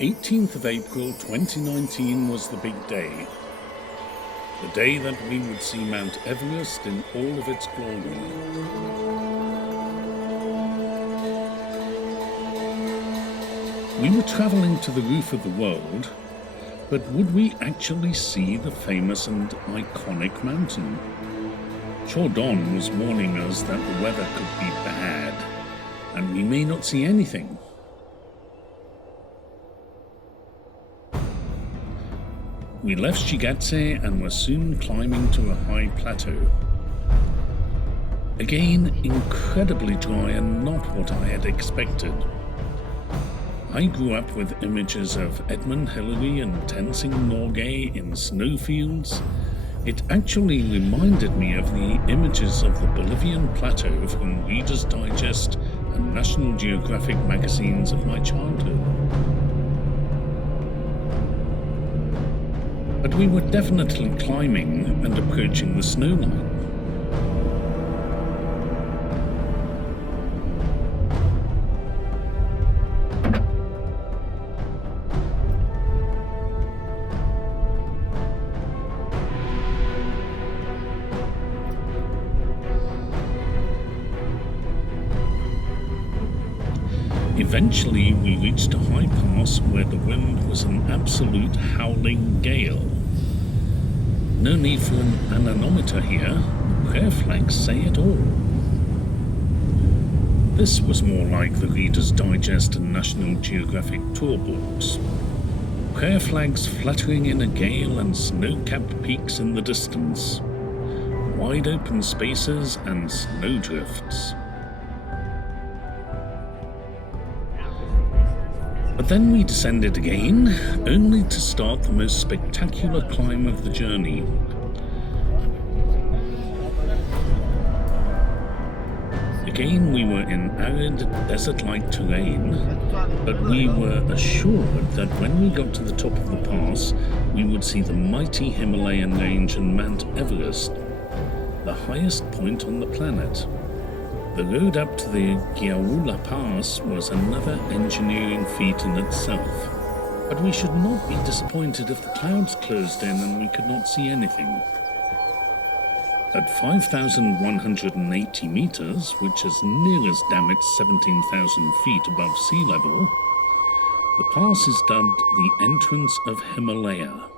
18th of April 2019 was the big day. The day that we would see Mount Everest in all of its glory. We were traveling to the roof of the world, but would we actually see the famous and iconic mountain? Chordon was warning us that the weather could be bad, and we may not see anything. We left Shigatse and were soon climbing to a high plateau. Again, incredibly dry and not what I had expected. I grew up with images of Edmund Hillary and Tenzing Norgay in snowfields. It actually reminded me of the images of the Bolivian plateau from Reader's Digest and National Geographic magazines of my childhood. But we were definitely climbing and approaching the snow line. Eventually, we reached a high pass where the wind was an absolute howling gale. No need for an anemometer here, prayer flags say it all. This was more like the Reader's Digest and National Geographic tour books. Prayer flags fluttering in a gale and snow-capped peaks in the distance. Wide open spaces and snowdrifts. But then we descended again, only to start the most spectacular climb of the journey. Again, we were in arid, desert-like terrain, but we were assured that when we got to the top of the pass, we would see the mighty Himalayan range and Mount Everest, the highest point on the planet. The road up to the Gyaula Pass was another engineering feat in itself, but we should not be disappointed if the clouds closed in and we could not see anything. At 5,180 meters, which is near as damn it 17,000 feet above sea level, the pass is dubbed the Entrance of Himalaya.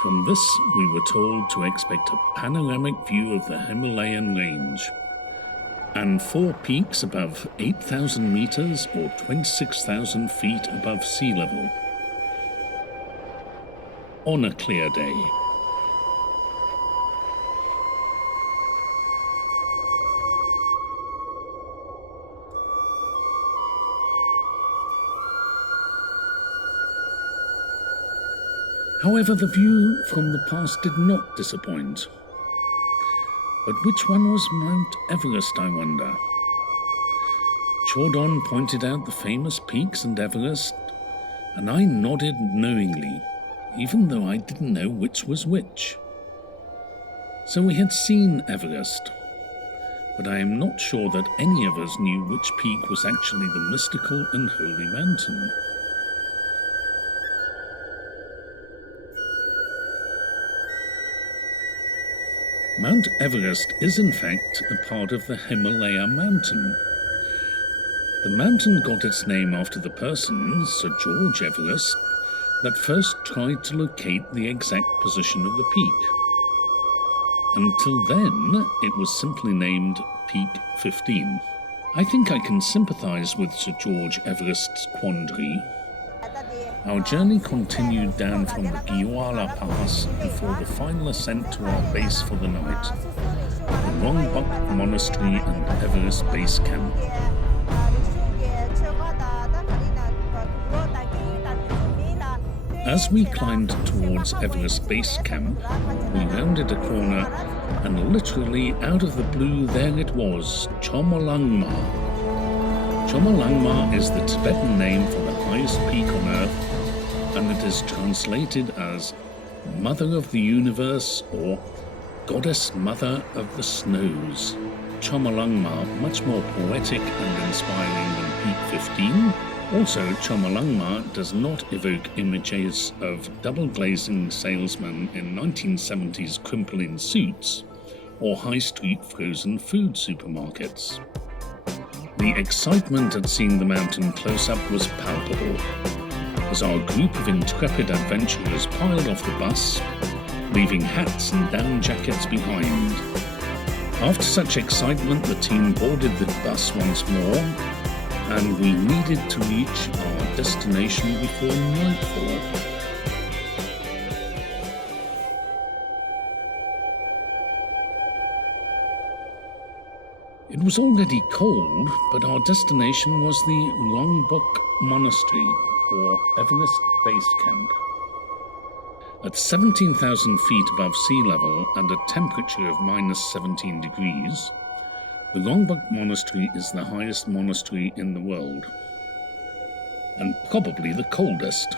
From this, we were told to expect a panoramic view of the Himalayan range, and 4 peaks above 8,000 meters or 26,000 feet above sea level. On a clear day. However, the view from the pass did not disappoint. But which one was Mount Everest, I wonder? Chordon pointed out the famous peaks and Everest, and I nodded knowingly, even though I didn't know which was which. So we had seen Everest, but I am not sure that any of us knew which peak was actually the mystical and holy mountain. Mount Everest is in fact a part of the Himalaya mountain. The mountain got its name after the person, Sir George Everest, that first tried to locate the exact position of the peak. Until then, it was simply named Peak 15. I think I can sympathize with Sir George Everest's quandary. Our journey continued down from the Gyaula Pass before the final ascent to our base for the night, the Rongbuk Monastery and Everest Base Camp. As we climbed towards Everest Base Camp, we rounded a corner and literally out of the blue there it was, Chomolungma. Chomolungma is the Tibetan name for the highest peak on Earth, and it is translated as Mother of the Universe or Goddess Mother of the Snows. Chomolungma, much more poetic and inspiring than Peak 15, Also, Chomolungma does not evoke images of double-glazing salesmen in 1970s crimple-in suits or high-street frozen food supermarkets. The excitement at seeing the mountain close-up was palpable, as our group of intrepid adventurers piled off the bus, leaving hats and down jackets behind. After such excitement, the team boarded the bus once more, and we needed to reach our destination before nightfall. It was already cold, but our destination was the Rongbuk Monastery, or Everest Base Camp. At 17,000 feet above sea level and a temperature of minus 17 degrees, the Rongbuk Monastery is the highest monastery in the world, and probably the coldest.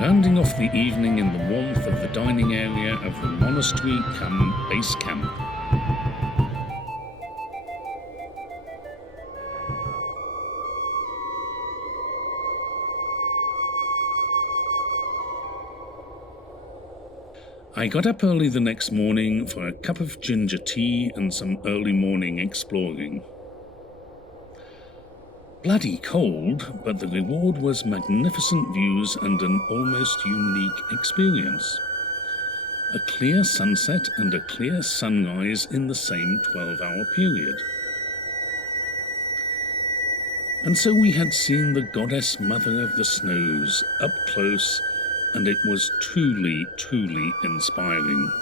Rounding off the evening in the warmth of the dining area of the monastery base camp. I got up early the next morning for a cup of ginger tea and some early morning exploring. Bloody cold, but the reward was magnificent views and an almost unique experience. A clear sunset and a clear sunrise in the same 12-hour period. And so we had seen the goddess mother of the snows up close, and it was truly, truly inspiring.